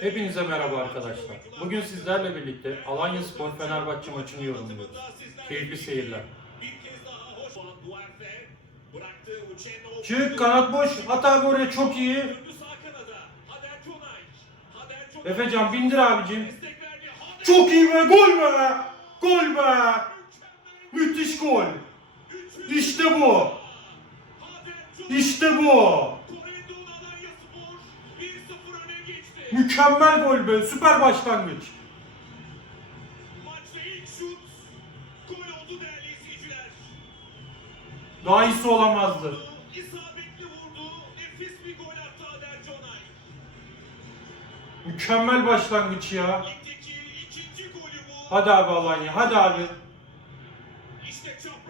Hepinize merhaba arkadaşlar. Bugün sizlerle birlikte Alanya Spor Fenerbahçe maçını yorumluyoruz. Keyifli seyirler. Çık kanat boş. At abi oraya çok iyi. Efecan bindir abicim. Çok iyi be gol be. Gol be. Müthiş gol. İşte bu. İşte bu. Mükemmel gol be. Süper başlangıç. Maçta ilk şut gol oldu değerli izleyiciler. Daha iyisi olamazdı. İsabetli vurdu. Nefis bir gol attı Ader Conay. Mükemmel başlangıç ya. İkinci golü bu. Hadi abi Alanya. Hadi abi.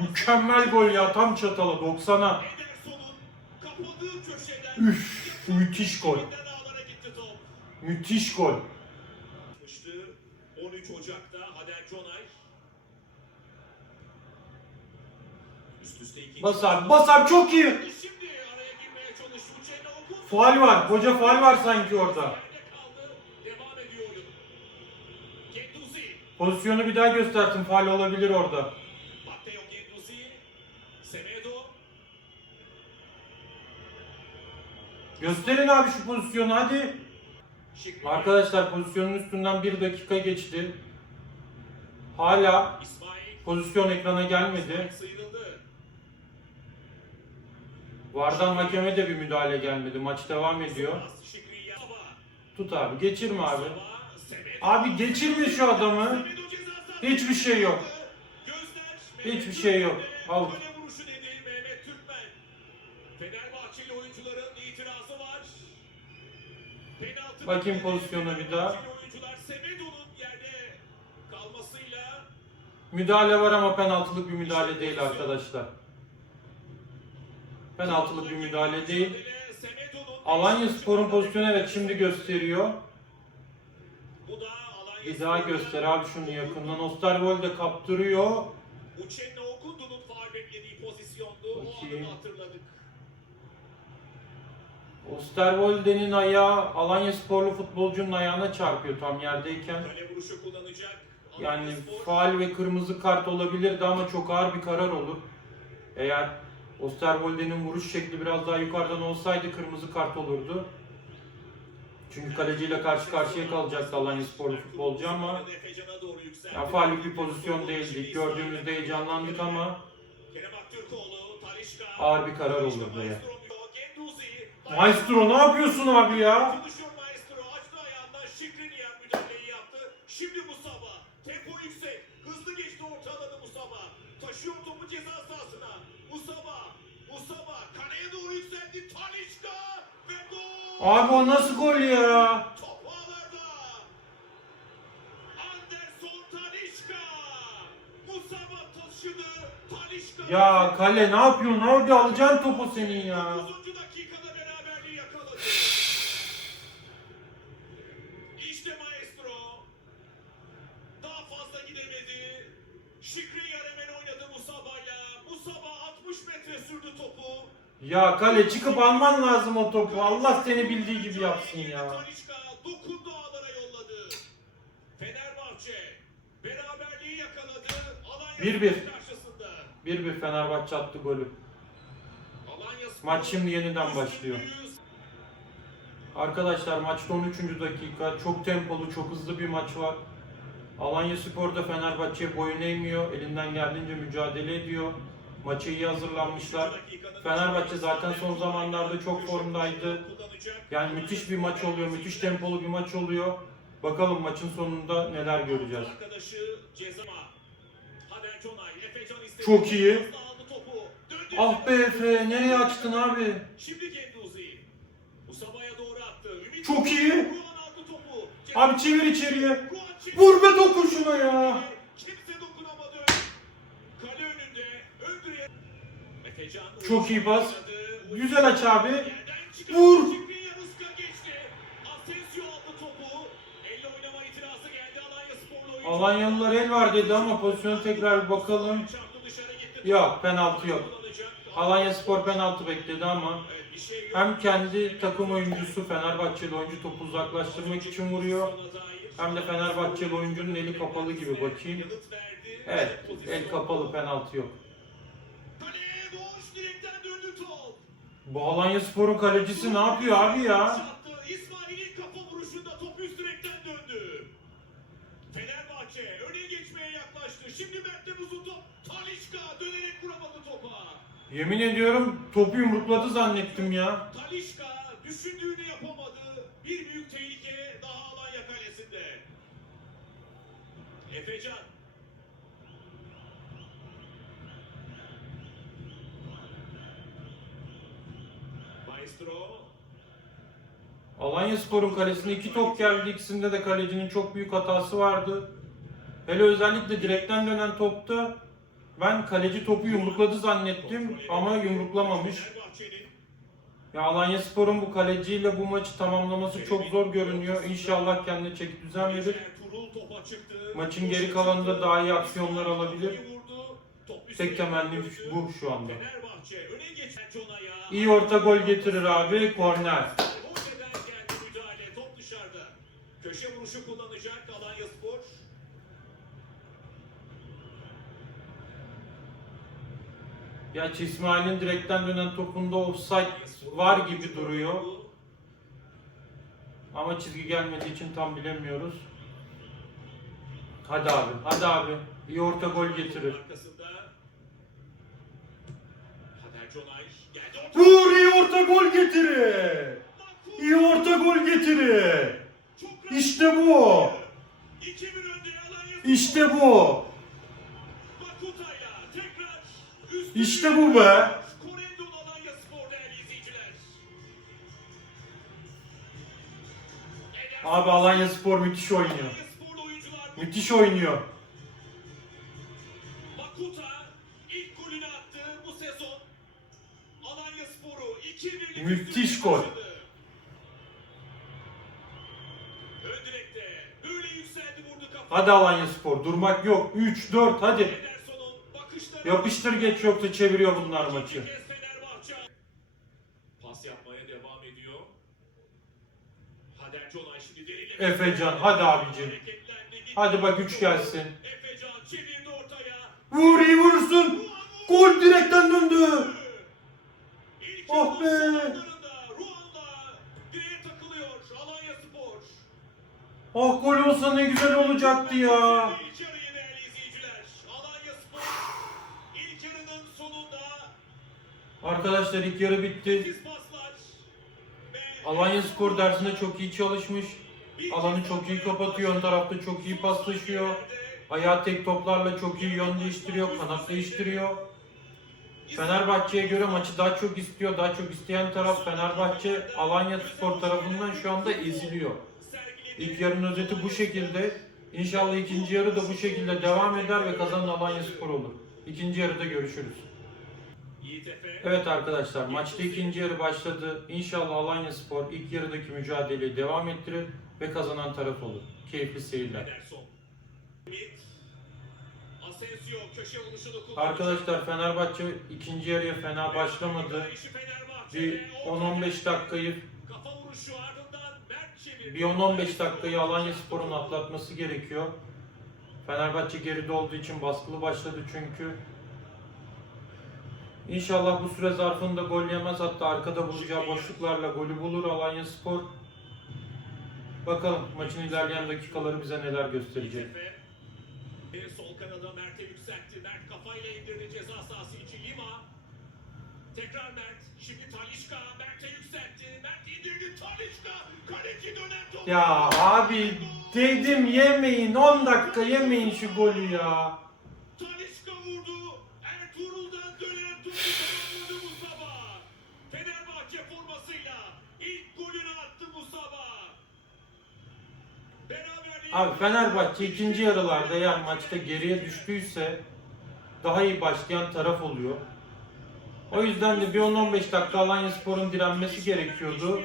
Mükemmel gol ya. Tam çatala 90'a. Ederson'un kapadığı köşeden. Üf, müthiş gol. Müthiş gol. Atmıştı 13 Ocak'ta Ader Conay. Üst üste ikinci. Bas abi. Bas abi çok iyi. Şimdi araya girmeye çalıştı. Okun. Faal var. Hoca faal var sanki orada. Yerde kaldı. Devam ediyor oyun. Genduzi. Pozisyonu bir daha göstersin. Faal olabilir orada. Matteo Genduzi. Semedo. Gösterin abi şu pozisyonu hadi. Arkadaşlar pozisyonun üstünden bir dakika geçti. Hala pozisyon ekrana gelmedi. Vardan hakeme de bir müdahale gelmedi. Maç devam ediyor. Tut abi. Geçirme abi. Abi geçirme şu adamı. Hiçbir şey yok. Hiçbir şey yok. Al. Fenerbahçeli oyuncuların itirazı var. Bakayım pozisyona bir daha. Müdahale var ama penaltılık bir müdahale değil arkadaşlar. Penaltılık bir müdahale değil. Alanya Spor'un pozisyonu evet şimdi gösteriyor. Bir daha göster abi şunu yakından. Osterwolde kaptırıyor. Uchenna Okundu'nun faul beklediği pozisyondu. O Bakayım. Osterwolde'nin ayağı Alanya Sporlu futbolcunun ayağına çarpıyor tam yerdeyken. Yani faal ve kırmızı kart olabilirdi ama çok ağır bir karar olur. Eğer Osterwolde'nin vuruş şekli biraz daha yukarıdan olsaydı kırmızı kart olurdu. Çünkü kaleciyle karşı karşıya kalacaktı Alanya Sporlu futbolcu ama ya faulük bir pozisyon değildi. Gördüğümüzde heyecanlandık ama ağır bir karar olurdu ya. Maestro ne yapıyorsun abi ya? Çalışıyor Maestro. Açtı ayağından Şikriniyen müdahaleyi yaptı. Şimdi Musaba. Tempo yüksek. Hızlı geçti orta alanı Musaba. Taşıyor topu ceza sahasına. Musaba. Musaba. Kaleye doğru yükseldi. Talişka. Ve gol. Abi o nasıl gol ya? Top ağlarda. Anderson Talişka. Musaba taşıdı. Talişka. Ya kale ne yapıyorsun abi alacaksın topu senin ya. 9. dakikada beraberliği yakaladı. İşte Maestro. Daha fazla gidemedi. Şikri Yaremen oynadı Musaba'yla. Musaba 60 metre sürdü topu. Ya kale çıkıp alman lazım o topu. Allah seni bildiği gibi yapsın ya. Dokundu ağlara yolladı. Fenerbahçe beraberliği yakaladı. Alanya 1-1. Spor karşısında. 1-1 Fenerbahçe attı golü. Maç şimdi yeniden başlıyor. Arkadaşlar maçta 13. dakika. Çok tempolu, çok hızlı bir maç var. Alanya Spor da Fenerbahçe'ye boyun eğmiyor. Elinden geldiğince mücadele ediyor. Maça iyi hazırlanmışlar. Fenerbahçe zaten son zamanlarda çok formdaydı. Yani müthiş bir maç oluyor, müthiş tempolu bir maç oluyor. Bakalım maçın sonunda neler göreceğiz. Çok iyi. Ah be Efe, nereye açtın abi? Çok iyi. Abi çevir içeriye. Vur be dokun şuna ya. Kimse dokunamadı. Kale önünde. Ön direğe. Efecan Çok iyi pas. Güzel aç abi. Vur. Alanyalılar el var dedi ama pozisyona tekrar bir bakalım. Yok penaltı yok. Alanya Spor penaltı bekledi ama Hem kendi takım oyuncusu Fenerbahçeli oyuncu topu uzaklaştırmak için vuruyor. Hem de Fenerbahçeli oyuncunun eli kapalı gibi bakayım. Evet, el kapalı penaltı yok. Bu Alanya Spor'un kalecisi ne yapıyor abi ya? İsmail'in kafa vuruşunda top üst direkten döndü. Fenerbahçe öne geçmeye yaklaştı. Şimdi Mert'ten uzun top. Talişka dönerek vuramadı topa. Yemin ediyorum topu yumrukladı zannettim ya. Talişka düşündüğünü yapamadı. Bir büyük tehlike daha Alanya kalesinde. Efecan. Maestro. Alanya Spor'un kalesine iki top geldi. İkisinde de kalecinin çok büyük hatası vardı. Hele özellikle direkten dönen topta ben kaleci topu yumrukladı zannettim ama yumruklamamış. Ya Alanya Spor'un bu kaleciyle bu maçı tamamlaması çok zor görünüyor. İnşallah kendine çeki düzen. Maçın geri kalanında daha iyi aksiyonlar alabilir. Tek temennim bu şu anda. İyi orta gol getirir abi. Korner. Hoşeden geldi müdahale. Top dışarıda. Köşe vuruşu kullanacak Alanya Spor. Ya İsmail'in direkten dönen topunda offside var gibi duruyor. Ama çizgi gelmediği için tam bilemiyoruz. Hadi abi, hadi abi. İyi orta gol getirir. Vur iyi orta gol getirir. İyi orta gol getirir. İşte bu. İşte bu. İşte bu be. Abi Alanya Spor müthiş oynuyor. Müthiş oynuyor. Makuta ilk golünü attı bu sezon. Alanya Spor'u 2-1'lik Müthiş gol. Ön direkte böyle yükseldi vurdu kafa. Hadi Alanya Spor. Durmak yok. 3-4 hadi. Yapıştır geç yoksa çeviriyor bunlar maçı. Pas yapmaya devam ediyor. Hader Conay şimdi deriyle. Efecan, hadi abicim. Hadi bak üç gelsin. Efecan çevirdi ortaya. Vur iyi vursun. Gol direkten döndü. Oh be. Ah gol olsa ne güzel olacaktı ya. Arkadaşlar ilk yarı bitti. 8 paslar ve Alanya Spor dersinde çok iyi çalışmış. Alanı çok iyi kapatıyor. Ön tarafta çok iyi paslaşıyor. Ayağı tek toplarla çok iyi yön değiştiriyor. Kanat değiştiriyor. Fenerbahçe'ye göre maçı daha çok istiyor. Daha çok isteyen taraf Fenerbahçe. Alanya Spor tarafından şu anda eziliyor. İlk yarının özeti bu şekilde. İnşallah ikinci yarı da bu şekilde devam eder ve kazanan Alanya Spor olur. İkinci yarıda görüşürüz. Evet arkadaşlar maçta ikinci yarı başladı. İnşallah Alanya Spor ilk yarıdaki mücadeleyi devam ettirir ve kazanan taraf olur. Keyifli seyirler. Arkadaşlar Fenerbahçe ikinci yarıya fena başlamadı. Bir 10-15 dakikayı bir 10-15 dakikayı Alanya Spor'un atlatması gerekiyor. Fenerbahçe geride olduğu için baskılı başladı çünkü. İnşallah bu süre zarfında gol yemez hatta arkada bulacağı boşluklarla golü bulur Alanya Spor. Bakalım maçın ilerleyen dakikaları bize neler gösterecek. Sol kanada Mert'e yükseltti. Mert kafayla indirdi ceza sahası için Lima. Tekrar Mert. Ya abi dedim yemeyin 10 dakika yemeyin şu golü ya. Talişka vurdu. Ertuğrul'dan dönen topu tamamladı Mustafa. Fenerbahçe formasıyla ilk golünü attı Mustafa. Beraberliği... Abi Fenerbahçe ikinci yarılarda eğer maçta geriye düştüyse daha iyi başlayan taraf oluyor. O yüzden de bir 10-15 dakika Alanya Spor'un direnmesi gerekiyordu.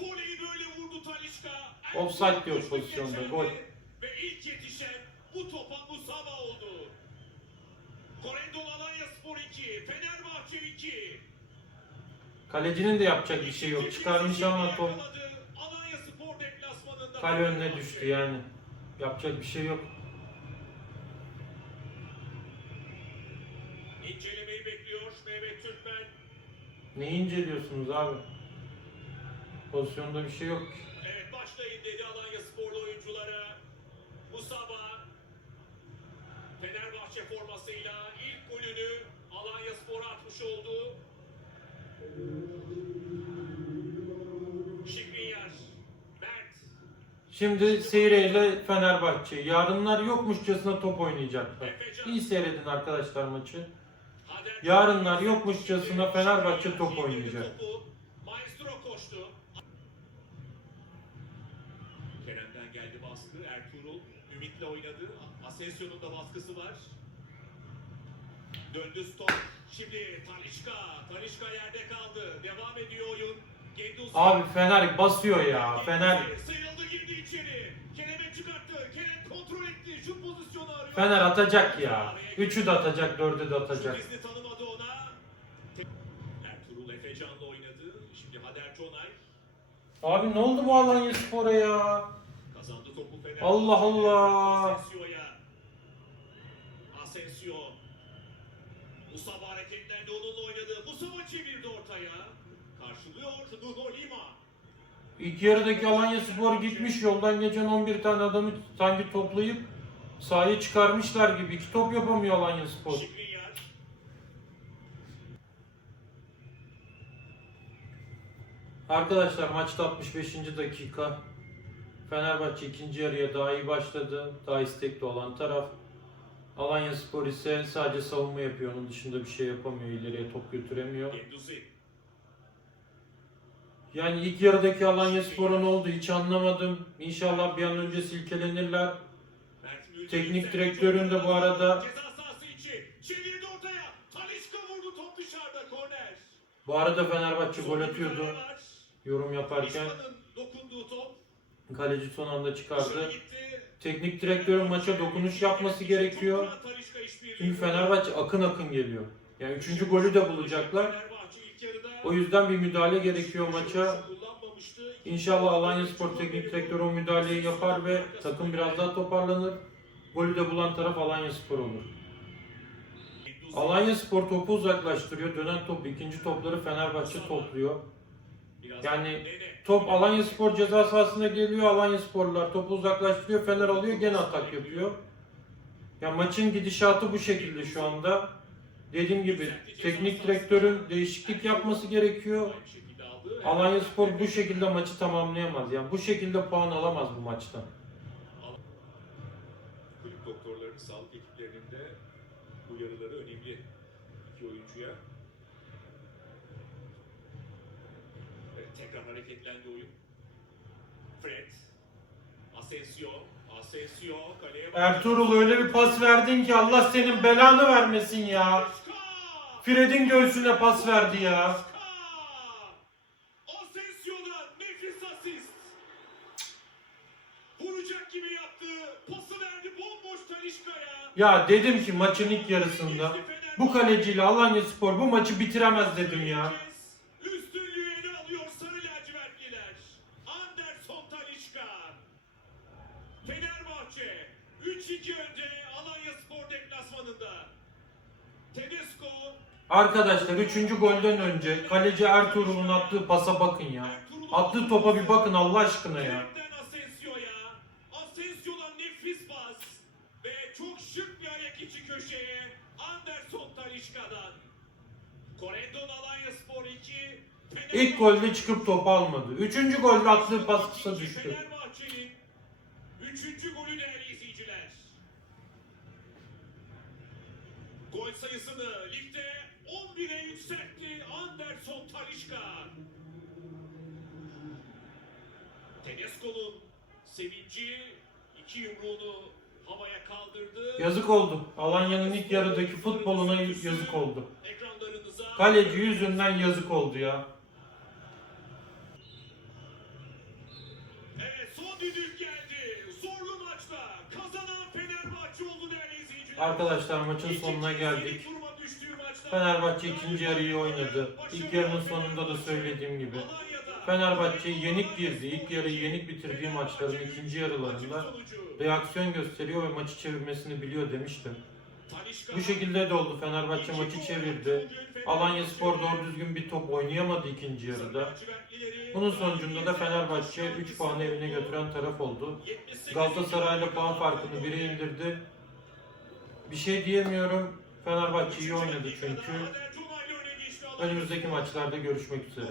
Voleyi böyle vurdu Talişka. Offside diyor pozisyonda, gol. Ve ilk yetişen bu topa Musaba oldu. Korendon Alanya Spor 2, Fenerbahçe 2. Kalecinin de yapacak bir şey yok. Çıkarmış ama top kale önüne düştü yani. Yapacak bir şey yok. İncelemeyi bekliyor Mehmet Türkmen. Neyi inceliyorsunuz abi? Pozisyonda bir şey yok. ki. Dedi Alanya Sporlu oyunculara. Musaba Fenerbahçe formasıyla ilk golünü Alanya Spor'a atmış oldu. Şikrinyar, Mert, Şimdi Seyre ile Fenerbahçe. Yarınlar yokmuşçasına top oynayacaklar. İyi seyredin arkadaşlar maçı. Yarınlar yokmuşçasına Fenerbahçe top oynayacak. Maestro koştu. Kerem'den geldi baskı. Ertuğrul Ümit'le oynadı. Asensio'nun da baskısı var. Döndü stop. Şimdi Talişka. Talişka yerde kaldı. Devam ediyor oyun. Genduz. Abi Fener basıyor ya. Fener Sıyrıldı girdi içeri. Kerem'e çıkarttı. Kerem kontrol etti. Şu pozisyonu arıyor. Fener atacak ya. Üçü de atacak, dördü de atacak. Şu izni tanımadı ona. Ertuğrul Efecan'la oynadı. Şimdi Hader Çonay Abi ne oldu bu Alanya Spor'a ya? Allah Allah. Asensio. Musaba hareketlendi onunla oynadı. Musaba çevirdi ortaya. Karşılıyor Nuno Lima. İlk yarıdaki Alanya Spor gitmiş yoldan geçen 11 tane adamı sanki toplayıp sahaya çıkarmışlar gibi. İki top yapamıyor Alanya Spor. Arkadaşlar maçta 65. dakika. Fenerbahçe ikinci yarıya daha iyi başladı. Daha istekli olan taraf. Alanya Spor ise sadece savunma yapıyor. Onun dışında bir şey yapamıyor. İleriye top götüremiyor. Yani ilk yarıdaki Alanya Spor'a ne oldu hiç anlamadım. İnşallah bir an önce silkelenirler. Teknik direktörün de bu arada-. Bu arada Fenerbahçe gol atıyordu yorum yaparken. Kaleci son anda çıkardı. Teknik direktörün maça dokunuş yapması gerekiyor. Çünkü Fenerbahçe akın akın geliyor. Yani üçüncü golü de bulacaklar. O yüzden bir müdahale gerekiyor maça. İnşallah Alanya Spor Teknik Direktörü o müdahaleyi yapar ve takım biraz daha toparlanır. Golü de bulan taraf Alanya Spor olur. Alanya Spor topu uzaklaştırıyor. Dönen top ikinci topları Fenerbahçe topluyor. Yani. Top Alanya Spor ceza sahasına geliyor. Alanya Sporlular topu uzaklaştırıyor. Fener alıyor gene atak yapıyor. Ya maçın gidişatı bu şekilde şu anda. Dediğim gibi teknik direktörün değişiklik yapması gerekiyor. Alanya Spor bu şekilde maçı tamamlayamaz. Yani bu şekilde puan alamaz bu maçtan. Kulüp doktorlarının sağlık ekiplerinin de uyarıları önemli iki oyuncuya. Tekrar hareketlendi oyun. Fred, Asensio, Asensio kaleye Ertuğrul öyle bir pas verdin ki Allah senin belanı vermesin ya. Fred'in göğsüne pas verdi ya. Asensio'dan nefis asist. Vuracak gibi yaptı. Pası verdi bomboş Talişka'ya. Ya dedim ki maçın ilk yarısında bu kaleciyle Alanya Spor bu maçı bitiremez dedim ya. Üstünlüğü ele alıyor sarı lacivertliler. Anderson Talişka. Fenerbahçe 3-2 önde Alanya Spor deplasmanında. Tedesco Arkadaşlar 3. golden önce kaleci Ertuğrul'un attığı pasa bakın ya. Attığı topa bir bakın Allah aşkına ya. Kerem'den Asensio'ya. Asensio'dan nefis pas. Ve çok şık bir ayak içi köşeye. Anderson Talişka'dan. Korendon Alanya Spor 2. İlk golde çıkıp topu almadı. Üçüncü golde attığı pas kısa düştü. Fenerbahçe'nin üçüncü golü değerli izleyiciler. Gol sayısını ligde 11'e yükseltti Anderson Talişka. Tedesco'nun sevinci iki yumruğunu havaya kaldırdı. Yazık oldu. Alanya'nın ilk yarıdaki futboluna yazık oldu. Kaleci yüzünden yazık oldu ya. Evet son düdük geldi. Zorlu maçta kazanan Fenerbahçe oldu değerli izleyiciler. Arkadaşlar maçın sonuna geldik. Fenerbahçe ikinci yarıyı oynadı. İlk yarının sonunda da söylediğim gibi. Fenerbahçe yenik girdi. İlk yarıyı yenik bitirdiği maçların ikinci yarılarında reaksiyon gösteriyor ve maçı çevirmesini biliyor demiştim. Bu şekilde de oldu. Fenerbahçe maçı çevirdi. Alanya Spor doğru düzgün bir top oynayamadı ikinci yarıda. Bunun sonucunda da Fenerbahçe 3 puanı evine götüren taraf oldu. Galatasaray'la puan farkını 1'e indirdi. Bir şey diyemiyorum. Fenerbahçe iyi oynadı çünkü. Önümüzdeki maçlarda görüşmek üzere.